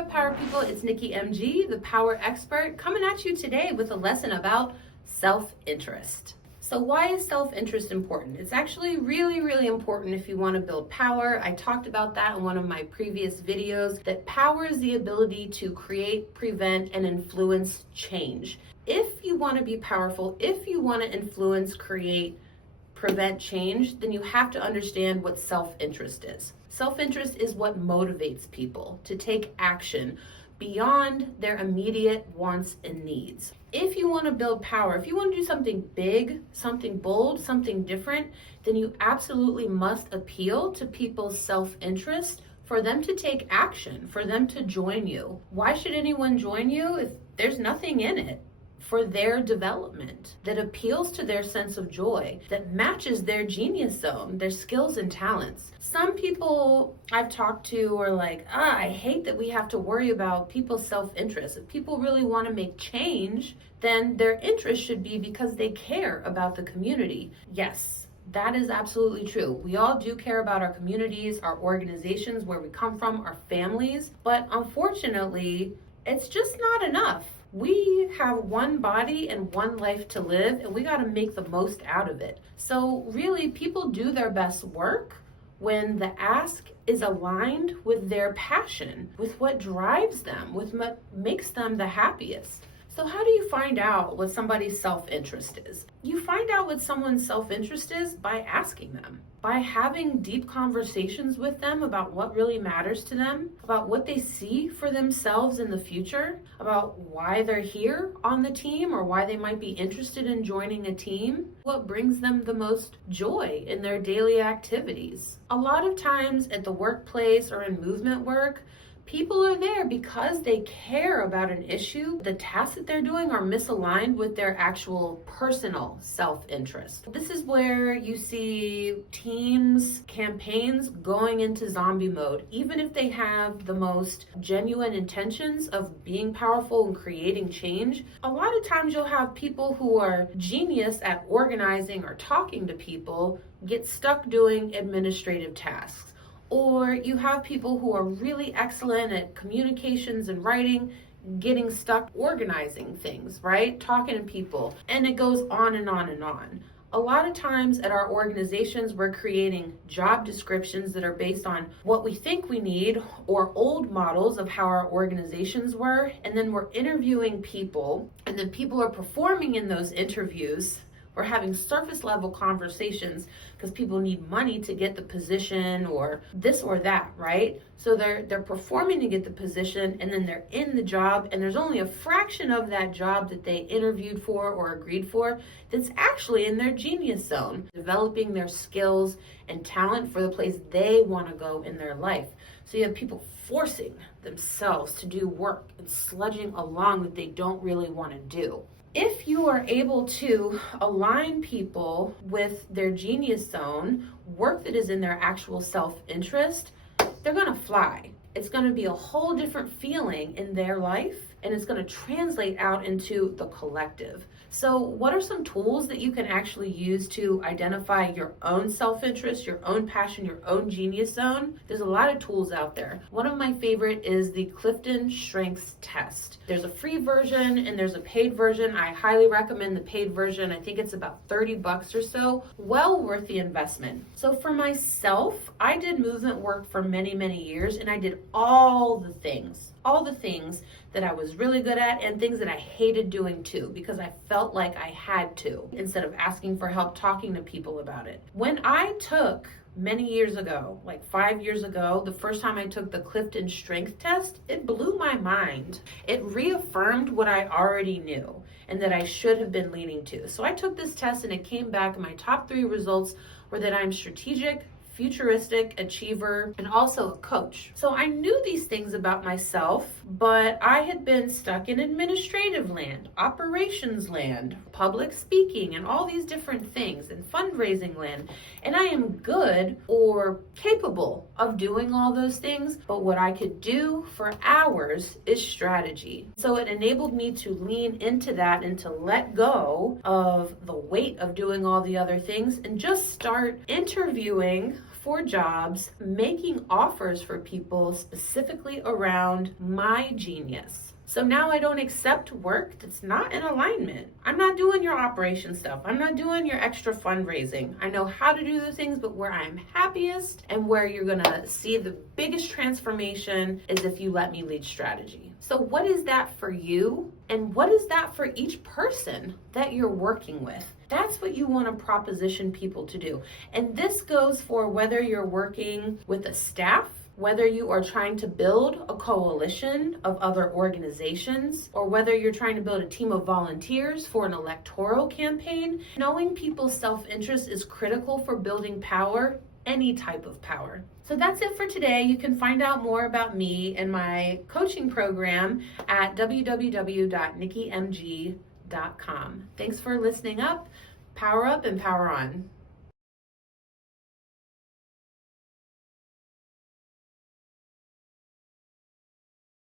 up, Power People? It's Nikki MG, the Power Expert, coming at you today with a lesson about self-interest. So why is self-interest important? It's actually really, really important if you want to build power. I talked about that in one of my previous videos, that power is the ability to create, prevent, and influence change. If you want to be powerful, if you want to influence, create, prevent change, then you have to understand what self-interest is. Self-interest is what motivates people to take action beyond their immediate wants and needs. If you want to build power, if you want to do something big, something bold, something different, then you absolutely must appeal to people's self-interest for them to take action, for them to join you. Why should anyone join you if there's nothing in it for their development that appeals to their sense of joy, that matches their genius zone, their skills and talents? Some people I've talked to are like, I hate that we have to worry about people's self-interest. If people really want to make change, then their interest should be because they care about the community. Yes, that is absolutely true. We all do care about our communities, our organizations, where we come from, our families, but unfortunately, it's just not enough. We have one body and one life to live, and we got to make the most out of it. So really, people do their best work when the ask is aligned with their passion, with what drives them, with what makes them the happiest. So how do you find out what somebody's self-interest is? You find out what someone's self-interest is by asking them, by having deep conversations with them about what really matters to them, about what they see for themselves in the future, about why they're here on the team or why they might be interested in joining a team, what brings them the most joy in their daily activities. A lot of times at the workplace or in movement work, people are there because they care about an issue. The tasks that they're doing are misaligned with their actual personal self-interest. This is where you see teams, campaigns going into zombie mode. Even if they have the most genuine intentions of being powerful and creating change, a lot of times you'll have people who are genius at organizing or talking to people get stuck doing administrative tasks. Or you have people who are really excellent at communications and writing, getting stuck organizing things, right? Talking to people. And it goes on and on and on. A lot of times at our organizations, we're creating job descriptions that are based on what we think we need or old models of how our organizations were. And then we're interviewing people, and then people are performing in those interviews. We're having surface level conversations because people need money to get the position or this or that, right? So they're performing to get the position, and then they're in the job, and there's only a fraction of that job that they interviewed for or agreed for that's actually in their genius zone, developing their skills and talent for the place they want to go in their life. So you have people forcing themselves to do work and sludging along that they don't really want to do. If you are able to align people with their genius zone, work that is in their actual self-interest, they're going to fly. It's going to be a whole different feeling in their life, and it's going to translate out into the collective. So what are some tools that you can actually use to identify your own self-interest, your own passion, your own genius zone? There's a lot of tools out there. One of my favorite is the Clifton Strengths Test. There's a free version and there's a paid version. I highly recommend the paid version. I think it's about $30 or so. Well worth the investment. So for myself, I did movement work for many, many years, and I did all the things that I was really good at and things that I hated doing too, because I felt like I had to instead of asking for help, talking to people about it. When I took many years ago, like 5 years ago, the first time I took the Clifton Strength Test, it blew my mind. It reaffirmed what I already knew and that I should have been leaning to. So I took this test and it came back, and my top 3 results were that I'm strategic, futuristic, achiever, and also a coach. So I knew these things about myself, but I had been stuck in administrative land, operations land, public speaking, and all these different things, and fundraising land. And I am good or capable of doing all those things, but what I could do for hours is strategy. So it enabled me to lean into that and to let go of the weight of doing all the other things and just start interviewing for jobs, making offers for people specifically around my genius. So now I don't accept work that's not in alignment. I'm not doing your operation stuff. I'm not doing your extra fundraising. I know how to do those things, but where I'm happiest and where you're gonna see the biggest transformation is if you let me lead strategy. So what is that for you? And what is that for each person that you're working with? That's what you want to proposition people to do. And this goes for whether you're working with a staff, whether you are trying to build a coalition of other organizations, or whether you're trying to build a team of volunteers for an electoral campaign. Knowing people's self-interest is critical for building power, any type of power. So that's it for today. You can find out more about me and my coaching program at www.nikkimg.com. Thanks for listening up. Power up and power on.